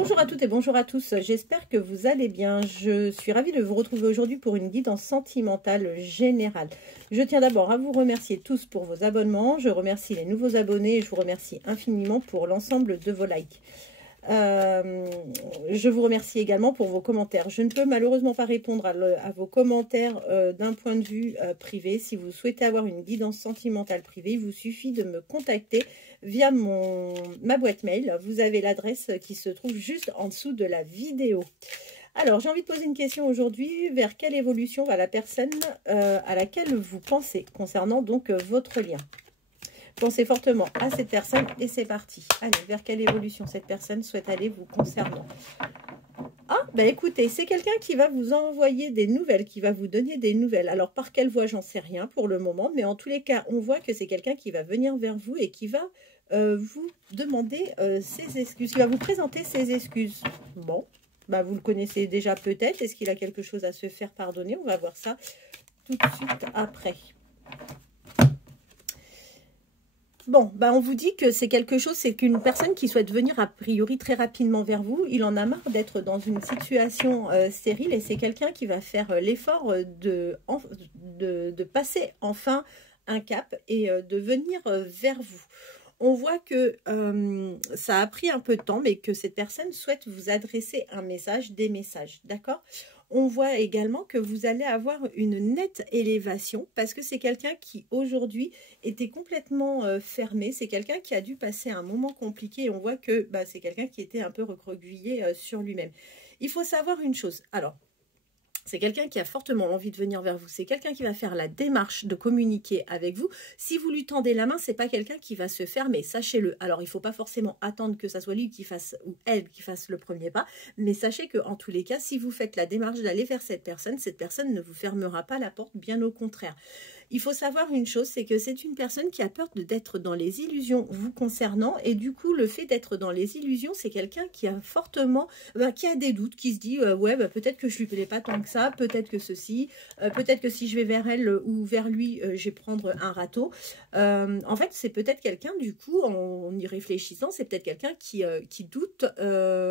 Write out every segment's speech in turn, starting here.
Bonjour à toutes et bonjour à tous, j'espère que vous allez bien. Je suis ravie de vous retrouver aujourd'hui pour une guidance sentimentale générale. Je tiens d'abord à vous remercier tous pour vos abonnements, je remercie les nouveaux abonnés et je vous remercie infiniment pour l'ensemble de vos likes. Je vous remercie également pour vos commentaires. Je ne peux malheureusement pas répondre à vos commentaires d'un point de vue privé. Si vous souhaitez avoir une guidance sentimentale privée, il vous suffit de me contacter via ma boîte mail. Vous avez l'adresse qui se trouve juste en dessous de la vidéo. Alors, j'ai envie de poser une question aujourd'hui. Vers quelle évolution va la personne à laquelle vous pensez concernant donc votre lien? Pensez fortement à cette personne et c'est parti. Allez, vers quelle évolution cette personne souhaite aller vous concernant? Ah, ben écoutez, c'est quelqu'un qui va vous envoyer des nouvelles, qui va vous donner des nouvelles. Alors, par quelle voie, j'en sais rien pour le moment, mais en tous les cas, on voit que c'est quelqu'un qui va venir vers vous et qui va vous demander ses excuses, qui va vous présenter ses excuses. Bon, bah vous le connaissez déjà peut-être. Est-ce qu'il a quelque chose à se faire pardonner? On va voir ça tout de suite après. Bon, bah on vous dit que c'est quelque chose, c'est qu'une personne qui souhaite venir a priori très rapidement vers vous, il en a marre d'être dans une situation stérile et c'est quelqu'un qui va faire l'effort de passer enfin un cap et de venir vers vous. On voit que ça a pris un peu de temps, mais que cette personne souhaite vous adresser un message, des messages, d'accord ? On voit également que vous allez avoir une nette élévation parce que c'est quelqu'un qui aujourd'hui était complètement fermé. C'est quelqu'un qui a dû passer un moment compliqué et on voit que c'est quelqu'un qui était un peu recroquevillé sur lui-même. Il faut savoir une chose. Alors, c'est quelqu'un qui a fortement envie de venir vers vous. C'est quelqu'un qui va faire la démarche de communiquer avec vous. Si vous lui tendez la main, c'est pas quelqu'un qui va se fermer, sachez-le. Alors, il ne faut pas forcément attendre que ça soit lui qui fasse ou elle qui fasse le premier pas. Mais sachez qu'en tous les cas, si vous faites la démarche d'aller vers cette personne ne vous fermera pas la porte, bien au contraire. Il faut savoir une chose, c'est que c'est une personne qui a peur d'être dans les illusions vous concernant. Et du coup, le fait d'être dans les illusions, c'est quelqu'un qui a fortement, qui a des doutes, qui se dit, ouais, peut-être que je lui plais pas tant que ça, peut-être que ceci, peut-être que si je vais vers elle ou vers lui, je vais prendre un râteau. En fait, c'est peut-être quelqu'un, du coup, en y réfléchissant, c'est peut-être quelqu'un qui doute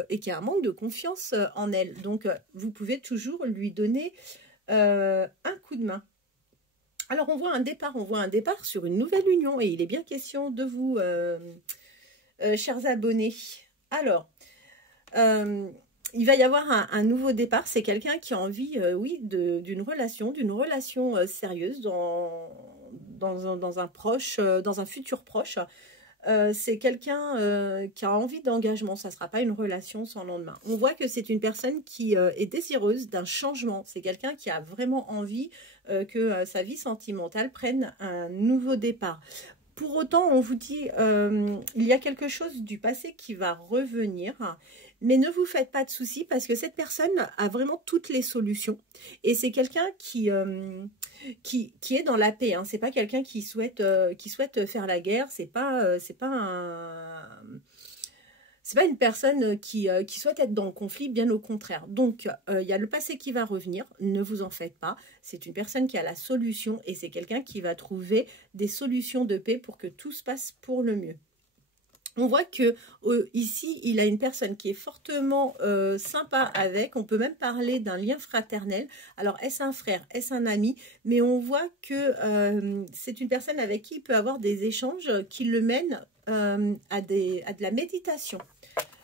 et qui a un manque de confiance en elle. Donc, vous pouvez toujours lui donner un coup de main. Alors, on voit un départ sur une nouvelle union et il est bien question de vous, chers abonnés. Alors, il va y avoir un nouveau départ. C'est quelqu'un qui a envie, oui, d'une relation sérieuse dans un futur proche. C'est quelqu'un qui a envie d'engagement. Ça ne sera pas une relation sans lendemain. On voit que c'est une personne qui est désireuse d'un changement. C'est quelqu'un qui a vraiment envie que sa vie sentimentale prenne un nouveau départ. Pour autant, on vous dit, il y a quelque chose du passé qui va revenir, mais ne vous faites pas de soucis parce que cette personne a vraiment toutes les solutions. Et c'est quelqu'un qui est dans la paix. Hein. C'est pas quelqu'un qui souhaite faire la guerre. C'est pas une personne qui souhaite être dans le conflit, bien au contraire. Donc, il y a le passé qui va revenir, ne vous en faites pas. C'est une personne qui a la solution et c'est quelqu'un qui va trouver des solutions de paix pour que tout se passe pour le mieux. On voit que ici, il a une personne qui est fortement sympa avec. On peut même parler d'un lien fraternel. Alors, est-ce un frère, est-ce un ami? Mais on voit que c'est une personne avec qui il peut avoir des échanges qui le mènent à de la méditation.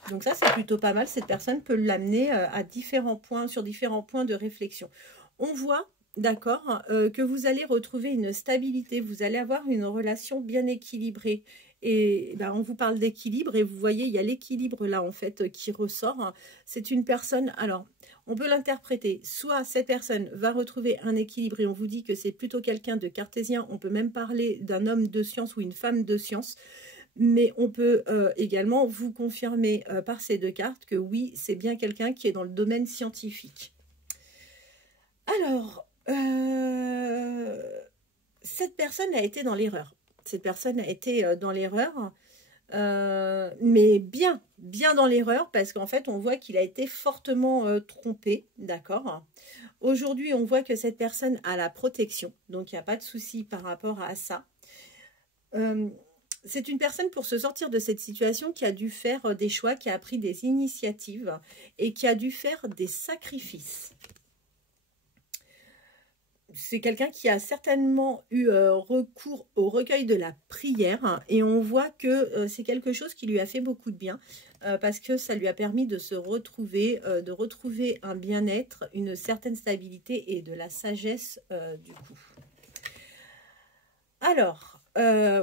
Donc ça, c'est plutôt pas mal. Cette personne peut l'amener à différents points, sur différents points de réflexion. On voit, d'accord, que vous allez retrouver une stabilité. Vous allez avoir une relation bien équilibrée. Et on vous parle d'équilibre et vous voyez, il y a l'équilibre là en fait qui ressort. C'est une personne, alors on peut l'interpréter, soit cette personne va retrouver un équilibre et on vous dit que c'est plutôt quelqu'un de cartésien, on peut même parler d'un homme de science ou une femme de science, mais on peut également vous confirmer par ces deux cartes que oui, c'est bien quelqu'un qui est dans le domaine scientifique. Alors, cette personne a été dans l'erreur. Cette personne a été dans l'erreur, mais bien dans l'erreur, parce qu'en fait, on voit qu'il a été fortement trompé, d'accord. Aujourd'hui, on voit que cette personne a la protection, donc il n'y a pas de souci par rapport à ça. C'est une personne pour se sortir de cette situation qui a dû faire des choix, qui a pris des initiatives et qui a dû faire des sacrifices. C'est quelqu'un qui a certainement eu recours au recueil de la prière et on voit que c'est quelque chose qui lui a fait beaucoup de bien parce que ça lui a permis de se retrouver, de retrouver un bien-être, une certaine stabilité et de la sagesse du coup. Alors,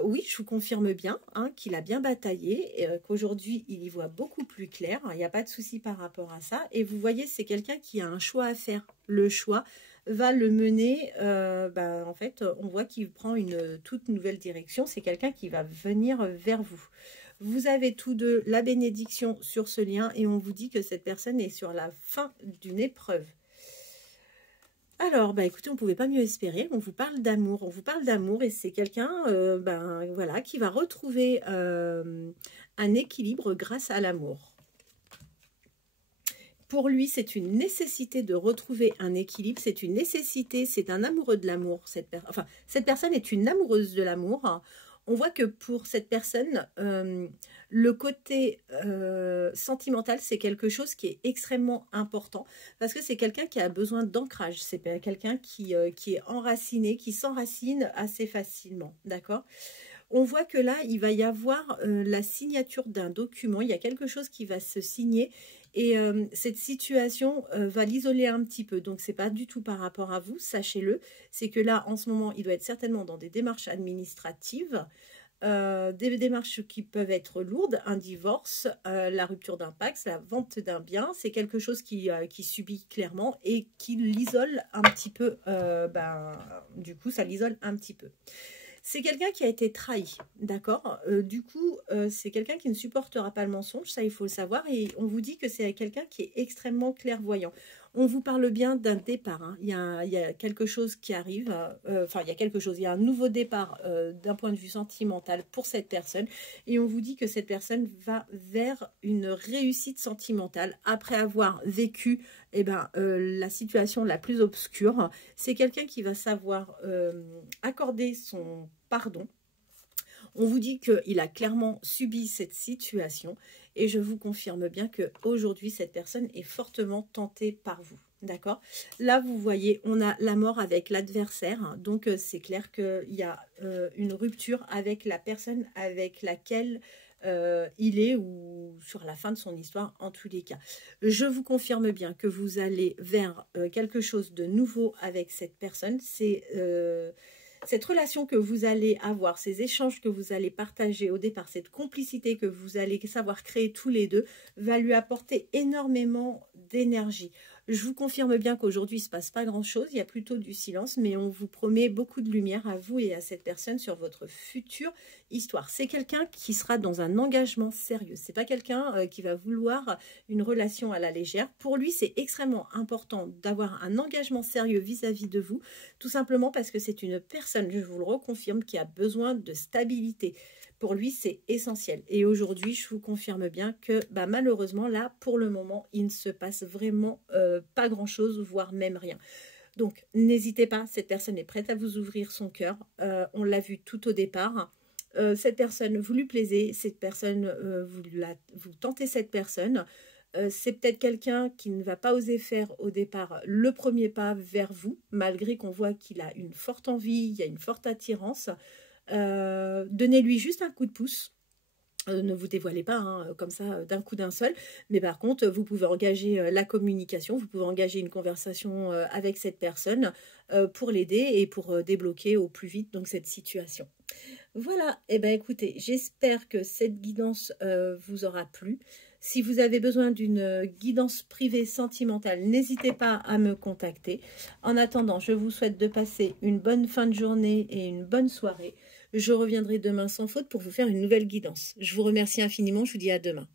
oui, je vous confirme bien qu'il a bien bataillé, qu'aujourd'hui, il y voit beaucoup plus clair. Il n'y a pas de souci par rapport à ça. Et vous voyez, c'est quelqu'un qui a un choix à faire. Le choix va le mener, en fait, on voit qu'il prend une toute nouvelle direction. C'est quelqu'un qui va venir vers vous. Vous avez tous deux la bénédiction sur ce lien et on vous dit que cette personne est sur la fin d'une épreuve. Alors, écoutez, on ne pouvait pas mieux espérer. On vous parle d'amour. On vous parle d'amour et c'est quelqu'un voilà, qui va retrouver un équilibre grâce à l'amour. Pour lui, c'est une nécessité de retrouver un équilibre. C'est une nécessité, c'est un amoureux de l'amour. Cette personne est une amoureuse de l'amour. On voit que pour cette personne, le côté sentimental, c'est quelque chose qui est extrêmement important parce que c'est quelqu'un qui a besoin d'ancrage. C'est quelqu'un qui est enraciné, qui s'enracine assez facilement, d'accord ? On voit que là, il va y avoir la signature d'un document. Il y a quelque chose qui va se signer et cette situation va l'isoler un petit peu. Donc, ce n'est pas du tout par rapport à vous, sachez-le. C'est que là, en ce moment, il doit être certainement dans des démarches administratives, des démarches qui peuvent être lourdes, un divorce, la rupture d'un Pacs, la vente d'un bien. C'est quelque chose qui subit clairement et qui l'isole un petit peu. Du coup, ça l'isole un petit peu. C'est quelqu'un qui a été trahi, d'accord ? Du coup, c'est quelqu'un qui ne supportera pas le mensonge, ça il faut le savoir. Et on vous dit que c'est quelqu'un qui est extrêmement clairvoyant. On vous parle bien d'un départ. Il y a quelque chose qui arrive. Il y a un nouveau départ d'un point de vue sentimental pour cette personne. Et on vous dit que cette personne va vers une réussite sentimentale après avoir vécu la situation la plus obscure. C'est quelqu'un qui va savoir accorder son pardon. On vous dit qu'il a clairement subi cette situation et je vous confirme bien qu'aujourd'hui, cette personne est fortement tentée par vous. D'accord ? Là, vous voyez, on a la mort avec l'adversaire. Donc, c'est clair qu'il y a une rupture avec la personne avec laquelle il est ou sur la fin de son histoire en tous les cas. Je vous confirme bien que vous allez vers quelque chose de nouveau avec cette personne. C'est cette relation que vous allez avoir, ces échanges que vous allez partager au départ, cette complicité que vous allez savoir créer tous les deux, va lui apporter énormément d'énergie. Je vous confirme bien qu'aujourd'hui, il ne se passe pas grand-chose, il y a plutôt du silence, mais on vous promet beaucoup de lumière à vous et à cette personne sur votre future histoire. C'est quelqu'un qui sera dans un engagement sérieux. Ce n'est pas quelqu'un qui va vouloir une relation à la légère. Pour lui, c'est extrêmement important d'avoir un engagement sérieux vis-à-vis de vous, tout simplement parce que c'est une personne, je vous le reconfirme, qui a besoin de stabilité. Pour lui, c'est essentiel. Et aujourd'hui, je vous confirme bien que malheureusement, là, pour le moment, il ne se passe vraiment pas grand-chose, voire même rien. Donc, n'hésitez pas, cette personne est prête à vous ouvrir son cœur. On l'a vu tout au départ. Cette personne, vous lui plaisez, cette personne, vous tentez cette personne. C'est peut-être quelqu'un qui ne va pas oser faire au départ le premier pas vers vous, malgré qu'on voit qu'il a une forte envie, il y a une forte attirance. Donnez-lui juste un coup de pouce. Ne vous dévoilez pas comme ça d'un coup d'un seul, mais par contre vous pouvez engager la communication, vous pouvez engager une conversation avec cette personne pour l'aider et pour débloquer au plus vite donc cette situation. Voilà, et écoutez, j'espère que cette guidance vous aura plu. Si vous avez besoin d'une guidance privée sentimentale, n'hésitez pas à me contacter. En attendant, je vous souhaite de passer une bonne fin de journée et une bonne soirée. Je reviendrai demain sans faute pour vous faire une nouvelle guidance. Je vous remercie infiniment, je vous dis à demain.